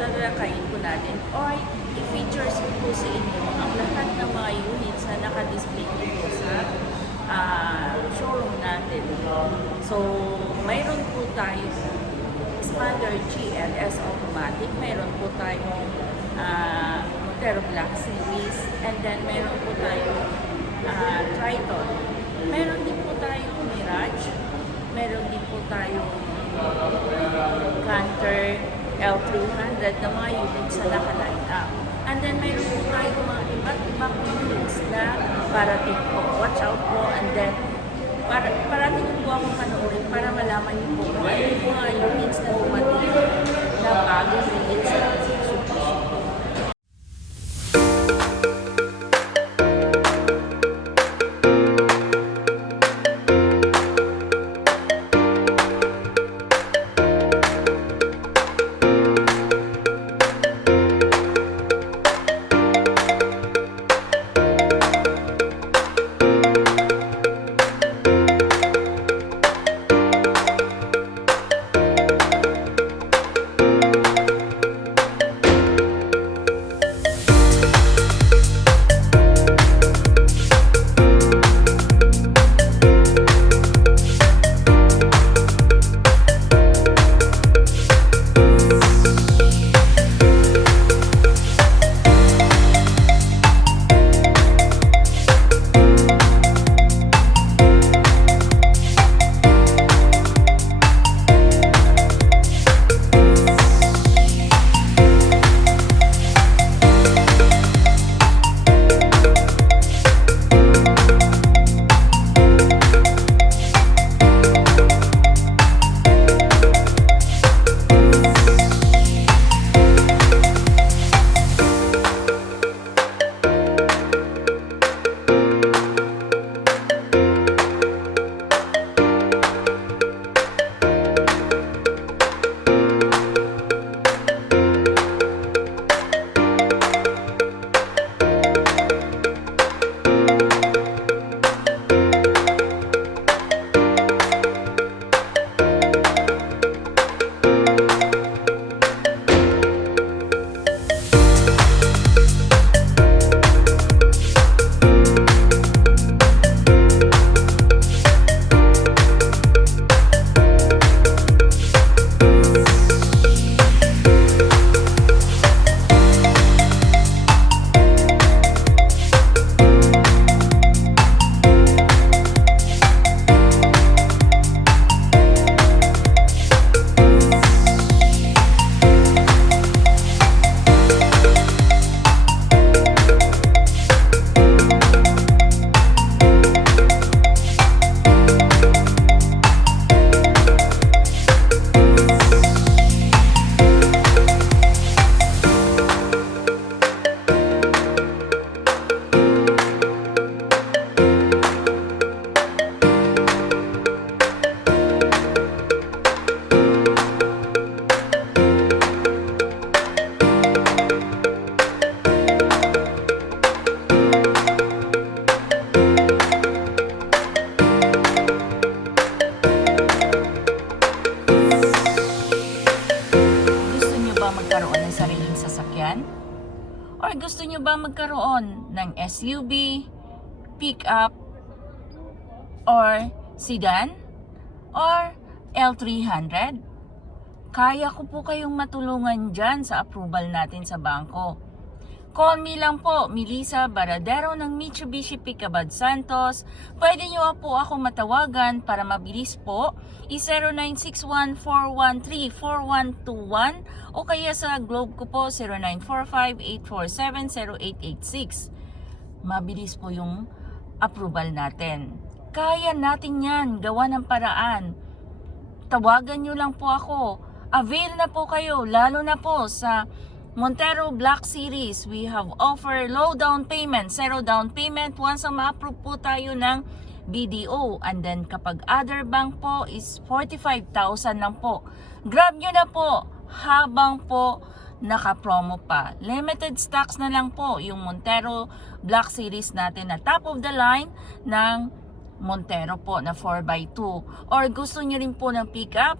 tatalakayin po natin or i-features ko po sa inyo ang lahat ng mga units na naka-display dito sa showroom natin. So, mayroon po tayong standard GLS automatic, mayroon po tayong Montero Black Series, and then mayroon po tayong Triton. Meron din po tayong Mirage, meron din po tayong Canter L300 na mga units na naka-line up. And then mayroon po tayong mga iba't ibang units na parating po. Watch out po, and then parating po akong panoorin para malaman niyo po kung ano yung mga units na dumating na bagong release sa Mitsubishi. Magkaroon ng sariling sasakyan? Or gusto nyo ba magkaroon ng SUV, pickup, or sedan, or L300? Kaya ko po kayong matulungan dyan sa approval natin sa bangko. Call me lang po, Melissa Baradero ng Mitsubishi Picabad Santos. Pwede nyo po ako matawagan para mabilis po. I-0961-413-4121 o kaya sa Globe ko po 0945-847-0886. Mabilis po yung approval natin. Kaya natin yan, gawa ng paraan. Tawagan nyo lang po ako. Avail na po kayo, lalo na po sa Montero Black Series. We have offer low down payment, 0 down payment once ma-approve po tayo ng BDO. And then kapag other bank po is 45,000 lang po. Grab nyo na po habang po naka-promo pa. Limited stocks na lang po yung Montero Black Series natin na top of the line ng Montero po na 4x2. Or gusto nyo rin po ng pickup?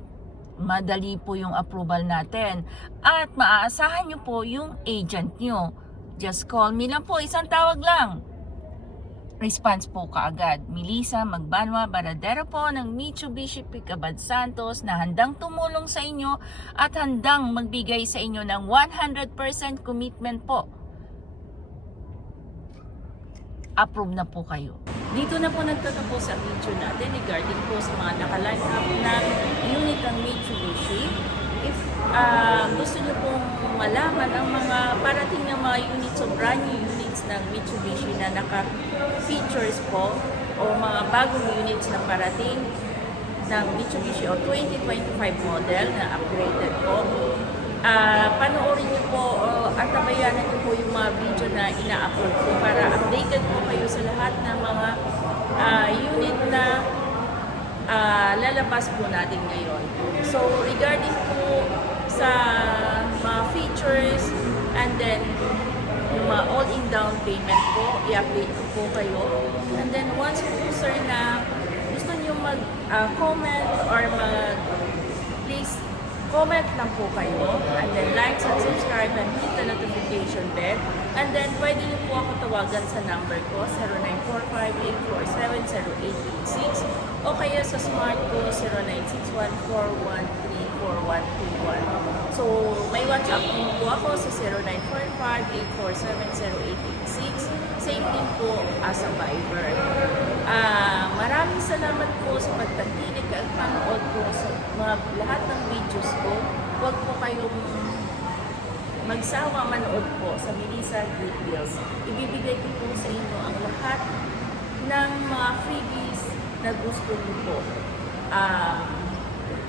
madali po yung approval natin. At maaasahan nyo po yung agent nyo. Just call me lang po, isang tawag lang. Response po kaagad. Melissa Magbanwa Baradero po ng Mitsubishi Picabad Santos na handang tumulong sa inyo at handang magbigay sa inyo ng 100% commitment po. Approve na po kayo. Dito na po nagtatapos ang video natin regarding po sa mga naka-line up na unit ng Mitsubishi. If gusto nyo pong malaman ang mga parating ng mga units o brand new units ng Mitsubishi na naka-features po o mga bagong units na parating ng Mitsubishi o 2025 model na upgraded po, panoorin nyo po at tabayanan nyo po yung mga video na ina-upload po para updated po kayo sa lahat ng mga unit na lalabas po natin ngayon. So regarding po sa mga features and then yung mga all-in down payment po, i-update ko po kayo. And then once po sir na gusto nyo mag-comment or please comment lang po kayo, and then like and subscribe and hit the notification bell. And then pwede niyo po ako tawagan sa number ko 0945-847-0886 o kaya sa smart ko 0961-413-4121. So may WhatsApp din po ako sa 0945-847-0886. Same din po as a Viber. Maraming salamat po sa pagtangkilik at panood po sa mga lahat ng videos ko. Huwag po kayong magsawa manood po sa Melissa Good Deals. Ibibigay ko po sa inyo ang lahat ng mga freebies na gusto niyo po.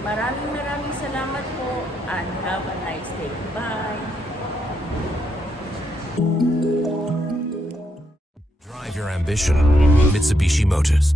Maraming salamat po and have a nice day. Bye! Drive your ambition. Mitsubishi Motors.